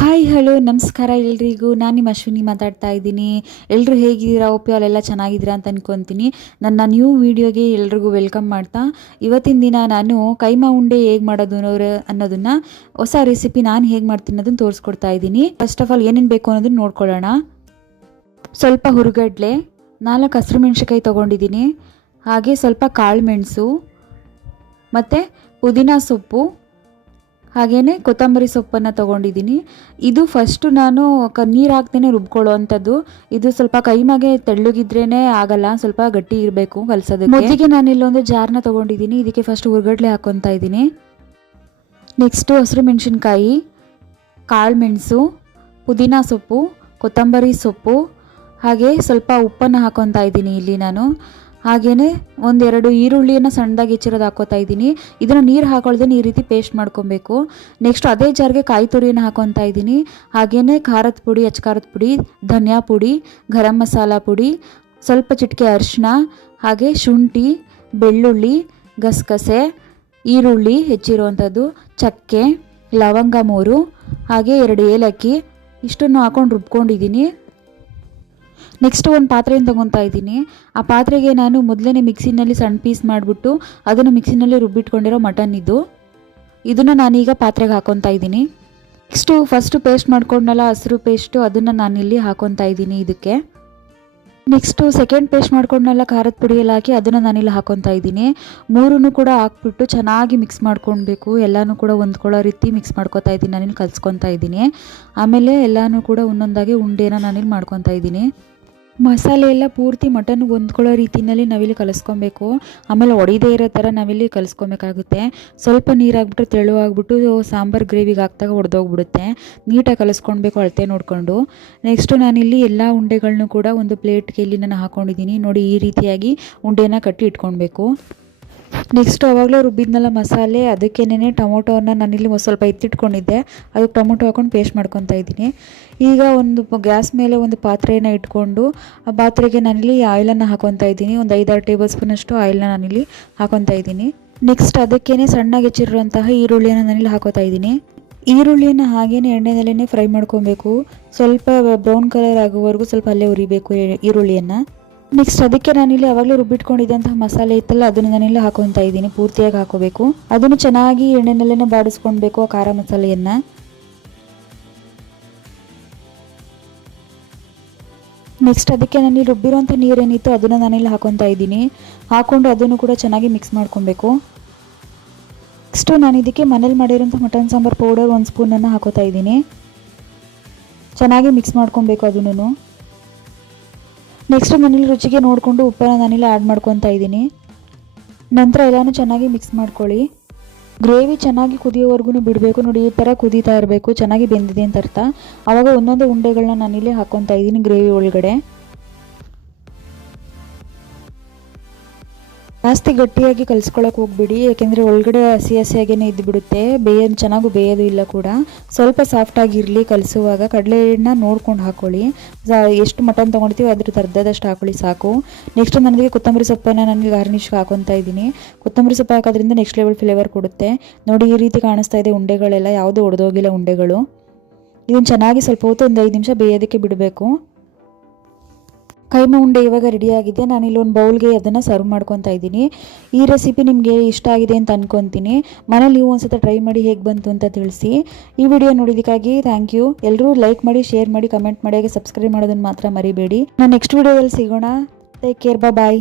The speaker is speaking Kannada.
ಹಾಯ್ ಹಲೋ ನಮಸ್ಕಾರ ಎಲ್ರಿಗೂ. ನಾನು ನಿಮ್ಮ ಅಶ್ವಿನಿ ಮಾತಾಡ್ತಾ ಇದ್ದೀನಿ. ಎಲ್ಲರೂ ಹೇಗಿದ್ದೀರಾ? ಒಪ್ಪಿ ಅಲ್ಲೆಲ್ಲ ಚೆನ್ನಾಗಿದ್ದೀರಾ ಅಂತ ಅನ್ಕೊತೀನಿ. ನನ್ನ ನ್ಯೂ ವೀಡಿಯೋಗೆ ಎಲ್ರಿಗೂ ವೆಲ್ಕಮ್ ಮಾಡ್ತಾ, ಇವತ್ತಿನ ದಿನ ನಾನು ಕೈಮಾ ಉಂಡೆ ಹೇಗೆ ಮಾಡೋದು ಅನ್ನೋದನ್ನು ಹೊಸ ರೆಸಿಪಿ ನಾನು ಹೇಗೆ ಮಾಡ್ತೀನಿ ಅನ್ನೋದನ್ನು ತೋರಿಸ್ಕೊಡ್ತಾ ಇದ್ದೀನಿ. ಫಸ್ಟ್ ಆಫ್ ಆಲ್ ಏನೇನು ಬೇಕು ಅನ್ನೋದನ್ನು ನೋಡ್ಕೊಳ್ಳೋಣ. ಸ್ವಲ್ಪ ಹುರುಗಡ್ಲೆ, 4 ಹಸಿರು ಮೆಣಸಿನಕಾಯಿ ತೊಗೊಂಡಿದ್ದೀನಿ, ಹಾಗೆ ಸ್ವಲ್ಪ ಕಾಳು ಮೆಣಸು ಮತ್ತು ಪುದೀನ ಸೊಪ್ಪು, ಹಾಗೆಯೇ ಕೊತ್ತಂಬರಿ ಸೊಪ್ಪನ್ನು ತೊಗೊಂಡಿದ್ದೀನಿ. ಇದು ಫಸ್ಟು ನಾನು ನೀರು ಹಾಕ್ತೇನೆ ರುಬ್ಕೊಳ್ಳೋ ಅಂಥದ್ದು. ಇದು ಸ್ವಲ್ಪ ಕೈಮಾಗೆ ತೆಳ್ಳಗಿದ್ರೇ ಆಗಲ್ಲ, ಸ್ವಲ್ಪ ಗಟ್ಟಿ ಇರಬೇಕು ಕಲಸೋದಕ್ಕೆ. ಮೊದಲಿಗೆ ನಾನು ಇಲ್ಲೊಂದು ಜಾರ್ನ ತೊಗೊಂಡಿದ್ದೀನಿ. ಇದಕ್ಕೆ ಫಸ್ಟ್ ಹುರುಗಡ್ಲೆ ಹಾಕ್ಕೊತಾ ಇದ್ದೀನಿ. ನೆಕ್ಸ್ಟು ಹಸಿರು ಮೆಣಸಿನ್ಕಾಯಿ, ಕಾಳು ಮೆಣಸು, ಪುದೀನ ಸೊಪ್ಪು, ಕೊತ್ತಂಬರಿ ಸೊಪ್ಪು, ಹಾಗೆ ಸ್ವಲ್ಪ ಉಪ್ಪನ್ನು ಹಾಕ್ಕೊತಾ ಇದ್ದೀನಿ ಇಲ್ಲಿ ನಾನು. ಹಾಗೆಯೇ 1-2 ಈರುಳ್ಳಿಯನ್ನು ಸಣ್ಣದಾಗಿ ಹೆಚ್ಚಿರೋದು ಹಾಕ್ಕೋತಾ ಇದ್ದೀನಿ. ಇದನ್ನು ನೀರು ಹಾಕೊಳ್ದೆ ಈ ರೀತಿ ಪೇಸ್ಟ್ ಮಾಡ್ಕೊಬೇಕು. ನೆಕ್ಸ್ಟ್ ಅದೇ ಜಾರ್ಗೆ ಕಾಯಿ ತುರಿಯನ್ನು ಹಾಕ್ಕೊತಾ ಇದ್ದೀನಿ. ಹಾಗೆಯೇ ಖಾರದ ಪುಡಿ, ಖಾರದ ಪುಡಿ, ಧನಿಯಾ ಪುಡಿ, ಗರಂ ಮಸಾಲ ಪುಡಿ, ಸ್ವಲ್ಪ ಚಿಟಿಕೆ ಅರಿಶಿನ, ಹಾಗೆ ಶುಂಠಿ, ಬೆಳ್ಳುಳ್ಳಿ, ಗಸಗಸೆ, ಈರುಳ್ಳಿ ಹೆಚ್ಚಿರುವಂಥದ್ದು, ಚಕ್ಕೆ, ಲವಂಗ 3, ಹಾಗೆ 2 ಏಲಕ್ಕಿ, ಇಷ್ಟನ್ನು ಹಾಕೊಂಡು ರುಬ್ಕೊಂಡಿದ್ದೀನಿ. ನೆಕ್ಸ್ಟ್ ಒಂದು ಪಾತ್ರೆಯನ್ನು ತೊಗೊತಾ ಇದ್ದೀನಿ. ಆ ಪಾತ್ರೆಗೆ ನಾನು ಮೊದಲೇ ಮಿಕ್ಸಿನಲ್ಲಿ ಸಣ್ಣ ಪೀಸ್ ಮಾಡಿಬಿಟ್ಟು ಅದನ್ನು ಮಿಕ್ಸಿನಲ್ಲಿ ರುಬ್ಬಿಟ್ಕೊಂಡಿರೋ ಮಟನ್ ಇದನ್ನು ನಾನೀಗ ಪಾತ್ರೆಗೆ ಹಾಕ್ಕೊತಾ ಇದ್ದೀನಿ. ಫಸ್ಟು ಪೇಸ್ಟ್ ಮಾಡ್ಕೊಂಡಲ್ಲ ಹಸಿರು ಪೇಸ್ಟು, ಅದನ್ನು ನಾನಿಲ್ಲಿ ಹಾಕ್ಕೊತಾ ಇದ್ದೀನಿ ಇದಕ್ಕೆ. ನೆಕ್ಸ್ಟು ಸೆಕೆಂಡ್ ಪೇಸ್ಟ್ ಮಾಡ್ಕೊಂಡಲ್ಲ ಖಾರದ ಪುಡಿಯಲ್ಲಿ ಹಾಕಿ ಅದನ್ನು ನಾನಿಲ್ಲಿ ಹಾಕ್ಕೊತಾ ಇದ್ದೀನಿ. 3 ಕೂಡ ಹಾಕ್ಬಿಟ್ಟು ಚೆನ್ನಾಗಿ ಮಿಕ್ಸ್ ಮಾಡ್ಕೊಳ್ಬೇಕು. ಎಲ್ಲನೂ ಕೂಡ ಹೊಂದ್ಕೊಳ್ಳೋ ರೀತಿ ಮಿಕ್ಸ್ ಮಾಡ್ಕೊತಾ ಇದ್ದೀನಿ. ನಾನಿಲ್ಲಿ ಕಲಿಸ್ಕೊತಾ ಇದ್ದೀನಿ. ಆಮೇಲೆ ಎಲ್ಲನೂ ಕೂಡ ಒಂದೊಂದಾಗಿ ಉಂಡೆನ ನಾನಿಲ್ಲಿ ಮಾಡ್ಕೊತಾ ಇದ್ದೀನಿ. ಮಸಾಲೆ ಎಲ್ಲ ಪೂರ್ತಿ ಮಟನ್ಗೆ ಹೊಂದ್ಕೊಳ್ಳೋ ರೀತಿಯಲ್ಲಿ ನಾವಿಲ್ಲಿ ಕಲಿಸ್ಕೊಬೇಕು. ಆಮೇಲೆ ಒಡೆದೇ ಇರೋ ಥರ ನಾವಿಲ್ಲಿ ಕಲಿಸ್ಕೊಬೇಕಾಗುತ್ತೆ. ಸ್ವಲ್ಪ ನೀರು ಹಾಕ್ಬಿಟ್ರೆ ತೆಳುವಾಗ್ಬಿಟ್ಟು ಸಾಂಬಾರು ಗ್ರೇವಿಗೆ ಹಾಕಿದಾಗ ಒಡೆದೋಗ್ಬಿಡುತ್ತೆ. ನೀಟಾಗಿ ಕಲಿಸ್ಕೊಳ್ಬೇಕು ಅಳತೆ ನೋಡಿಕೊಂಡು. ನೆಕ್ಸ್ಟು ನಾನಿಲ್ಲಿ ಎಲ್ಲ ಉಂಡೆಗಳನ್ನೂ ಕೂಡ ಒಂದು ಪ್ಲೇಟ್ಗೆ ಇಲ್ಲಿ ನಾನು ಹಾಕ್ಕೊಂಡಿದ್ದೀನಿ. ನೋಡಿ, ಈ ರೀತಿಯಾಗಿ ಉಂಡೆನ ಕಟ್ಟಿ ಇಟ್ಕೊಳ್ಬೇಕು. ನೆಕ್ಸ್ಟು ಆವಾಗಲೇ ರುಬ್ಬಿದ್ನಲ್ಲ ಮಸಾಲೆ, ಅದಕ್ಕೇನೆ ಟೊಮೊಟೊವನ್ನು ನಾನಿಲ್ಲಿ ಸ್ವಲ್ಪ ಎತ್ತಿಟ್ಕೊಂಡಿದ್ದೆ, ಅದಕ್ಕೆ ಟೊಮೊಟೊ ಹಾಕ್ಕೊಂಡು ಪೇಸ್ಟ್ ಮಾಡ್ಕೊತಾ ಇದ್ದೀನಿ. ಈಗ ಒಂದು ಗ್ಯಾಸ್ ಮೇಲೆ ಒಂದು ಪಾತ್ರೆಯನ್ನು ಇಟ್ಕೊಂಡು ಆ ಪಾತ್ರೆಗೆ ನಾನಿಲ್ಲಿ ಆಯಿಲನ್ನು ಹಾಕ್ಕೊತಾ ಇದ್ದೀನಿ. ಒಂದು 5-6 ಟೇಬಲ್ ಸ್ಪೂನಷ್ಟು ಆಯಿಲನ್ನ ನಾನಿಲ್ಲಿ ಹಾಕ್ಕೊತಾ ಇದ್ದೀನಿ. ನೆಕ್ಸ್ಟ್ ಅದಕ್ಕೇನೆ ಸಣ್ಣಗೆ ಹೆಚ್ಚಿರುವಂತಹ ಈರುಳ್ಳಿಯನ್ನು ನಾನಿಲ್ಲಿ ಹಾಕ್ಕೊತಾ ಇದ್ದೀನಿ. ಈರುಳ್ಳಿಯನ್ನು ಹಾಗೇನೆ ಎಣ್ಣೆನಲ್ಲೇ ಫ್ರೈ ಮಾಡ್ಕೊಬೇಕು. ಸ್ವಲ್ಪ ಬ್ರೌನ್ ಕಲರ್ ಆಗೋವರೆಗೂ ಸ್ವಲ್ಪ ಅಲ್ಲೇ ಉರಿಬೇಕು ಈರುಳ್ಳಿಯನ್ನು. ನೆಕ್ಸ್ಟ್ ಅದಕ್ಕೆ ನಾನಿಲ್ಲಿ ಆವಾಗಲೇ ರುಬ್ಬಿಟ್ಕೊಂಡಿದ್ದಂತಹ ಮಸಾಲೆ ಇತ್ತಲ್ಲ, ಅದನ್ನು ನಾನಿಲ್ಲಿ ಹಾಕ್ಕೊತಾ ಇದ್ದೀನಿ. ಪೂರ್ತಿಯಾಗಿ ಹಾಕೋಬೇಕು. ಅದನ್ನು ಚೆನ್ನಾಗಿ ಎಣ್ಣೆನಲ್ಲೇ ಬಾಡಿಸ್ಕೊಳ್ಬೇಕು ಆ ಖಾರ ಮಸಾಲೆಯನ್ನು. ನೆಕ್ಸ್ಟ್ ಅದಕ್ಕೆ ನಾನು ರುಬ್ಬಿರೋಂಥ ನೀರೇನಿತ್ತು ಅದನ್ನು ನಾನಿಲ್ಲಿ ಹಾಕ್ಕೊತಾ ಇದ್ದೀನಿ. ಹಾಕ್ಕೊಂಡು ಅದನ್ನು ಕೂಡ ಚೆನ್ನಾಗಿ ಮಿಕ್ಸ್ ಮಾಡ್ಕೊಬೇಕು. ನೆಕ್ಸ್ಟು ನಾನು ಇದಕ್ಕೆ ಮನೇಲಿ ಮಾಡಿರೋಂಥ ಮಟನ್ ಸಾಂಬಾರು ಪೌಡರ್ 1 ಸ್ಪೂನನ್ನು ಹಾಕೋತಾ ಇದ್ದೀನಿ. ಚೆನ್ನಾಗಿ ಮಿಕ್ಸ್ ಮಾಡ್ಕೊಬೇಕು ಅದನ್ನು. ನೆಕ್ಸ್ಟ್ ನಾನಿಲ್ಲಿ ರುಚಿಗೆ ನೋಡಿಕೊಂಡು ಉಪ್ಪನ್ನು ನಾನಿಲ್ಲಿ ಆ್ಯಡ್ ಮಾಡ್ಕೊತಾ ಇದ್ದೀನಿ. ನಂತರ ಎಲ್ಲನೂ ಚೆನ್ನಾಗಿ ಮಿಕ್ಸ್ ಮಾಡ್ಕೊಳ್ಳಿ. ಗ್ರೇವಿ ಚೆನ್ನಾಗಿ ಕುದಿಯೋವರೆಗೂ ಬಿಡಬೇಕು. ನೋಡಿ, ಈ ಥರ ಕುದೀತಾ ಇರಬೇಕು, ಚೆನ್ನಾಗಿ ಬೆಂದಿದೆ ಅಂತ ಅರ್ಥ. ಆವಾಗ ಒಂದೊಂದು ಉಂಡೆಗಳನ್ನ ನಾನಿಲ್ಲಿ ಹಾಕ್ಕೊತಾ ಇದ್ದೀನಿ ಗ್ರೇವಿ ಒಳಗಡೆ. ಜಾಸ್ತಿ ಗಟ್ಟಿಯಾಗಿ ಕಲಿಸ್ಕೊಳ್ಳೋಕೆ ಹೋಗ್ಬಿಡಿ, ಯಾಕೆಂದರೆ ಒಳಗಡೆ ಹಸಿ ಹಸಿಯಾಗೇ ಇದ್ದುಬಿಡುತ್ತೆ. ಚೆನ್ನಾಗೂ ಬೇಯೋದು ಇಲ್ಲ ಕೂಡ. ಸ್ವಲ್ಪ ಸಾಫ್ಟಾಗಿರಲಿ ಕಲಿಸುವಾಗ. ಕಡಲೆನ ನೋಡ್ಕೊಂಡು ಹಾಕ್ಕೊಳ್ಳಿ. ಎಷ್ಟು ಮಟನ್ ತೊಗೊಳ್ತೀವಿ ಅದ್ರ ಅರ್ಧದಷ್ಟು ಹಾಕ್ಕೊಳ್ಳಿ ಸಾಕು. ನೆಕ್ಸ್ಟ್ ನನಗೆ ಕೊತ್ತಂಬರಿ ಸೊಪ್ಪನ್ನು ನನಗೆ ಗಾರ್ನಿಷ್ಗೆ ಹಾಕ್ಕೊತಾ ಇದ್ದೀನಿ. ಕೊತ್ತಂಬರಿ ಸೊಪ್ಪು ಹಾಕೋದ್ರಿಂದ ನೆಕ್ಸ್ಟ್ ಲೆವೆಲ್ ಫ್ಲೇವರ್ ಕೊಡುತ್ತೆ. ನೋಡಿ, ಈ ರೀತಿ ಕಾಣಿಸ್ತಾ ಇದೆ ಉಂಡೆಗಳೆಲ್ಲ, ಯಾವುದೂ ಒಡೆದೋಗಿಲ್ಲ ಉಂಡೆಗಳು. ಇದನ್ನು ಚೆನ್ನಾಗಿ ಸ್ವಲ್ಪ ಹೊತ್ತು ಒಂದು 5 ನಿಮಿಷ ಬೇಯೋದಕ್ಕೆ ಬಿಡಬೇಕು. ಕೈಮಾ ಉಂಡೆ ಇವಾಗ ರೆಡಿಯಾಗಿದೆ. ನಾನಿಲ್ಲಿ ಒಂದು ಬೌಲ್ಗೆ ಅದನ್ನು ಸರ್ವ್ ಮಾಡ್ಕೊತಾ ಇದ್ದೀನಿ. ಈ ರೆಸಿಪಿ ನಿಮಗೆ ಇಷ್ಟ ಆಗಿದೆ ಅಂತ ಅಂದ್ಕೊತೀನಿ. ಮನೇಲಿ ನೀವು ಒಂದ್ಸಲ ಟ್ರೈ ಮಾಡಿ ಹೇಗೆ ಬಂತು ಅಂತ ತಿಳಿಸಿ. ಈ ವಿಡಿಯೋ ನೋಡಿದ್ದಕ್ಕಾಗಿ ಥ್ಯಾಂಕ್ ಯು. ಎಲ್ಲರೂ ಲೈಕ್ ಮಾಡಿ, ಶೇರ್ ಮಾಡಿ, ಕಮೆಂಟ್ ಮಾಡಿ, ಹಾಗೆ ಸಬ್ಸ್ಕ್ರೈಬ್ ಮಾಡೋದನ್ನು ಮಾತ್ರ ಮರಿಬೇಡಿ. ನಾನು ನೆಕ್ಸ್ಟ್ ವಿಡಿಯೋದಲ್ಲಿ ಸಿಗೋಣ. ಟೇಕ್ ಕೇರ್, ಬಾಯ್.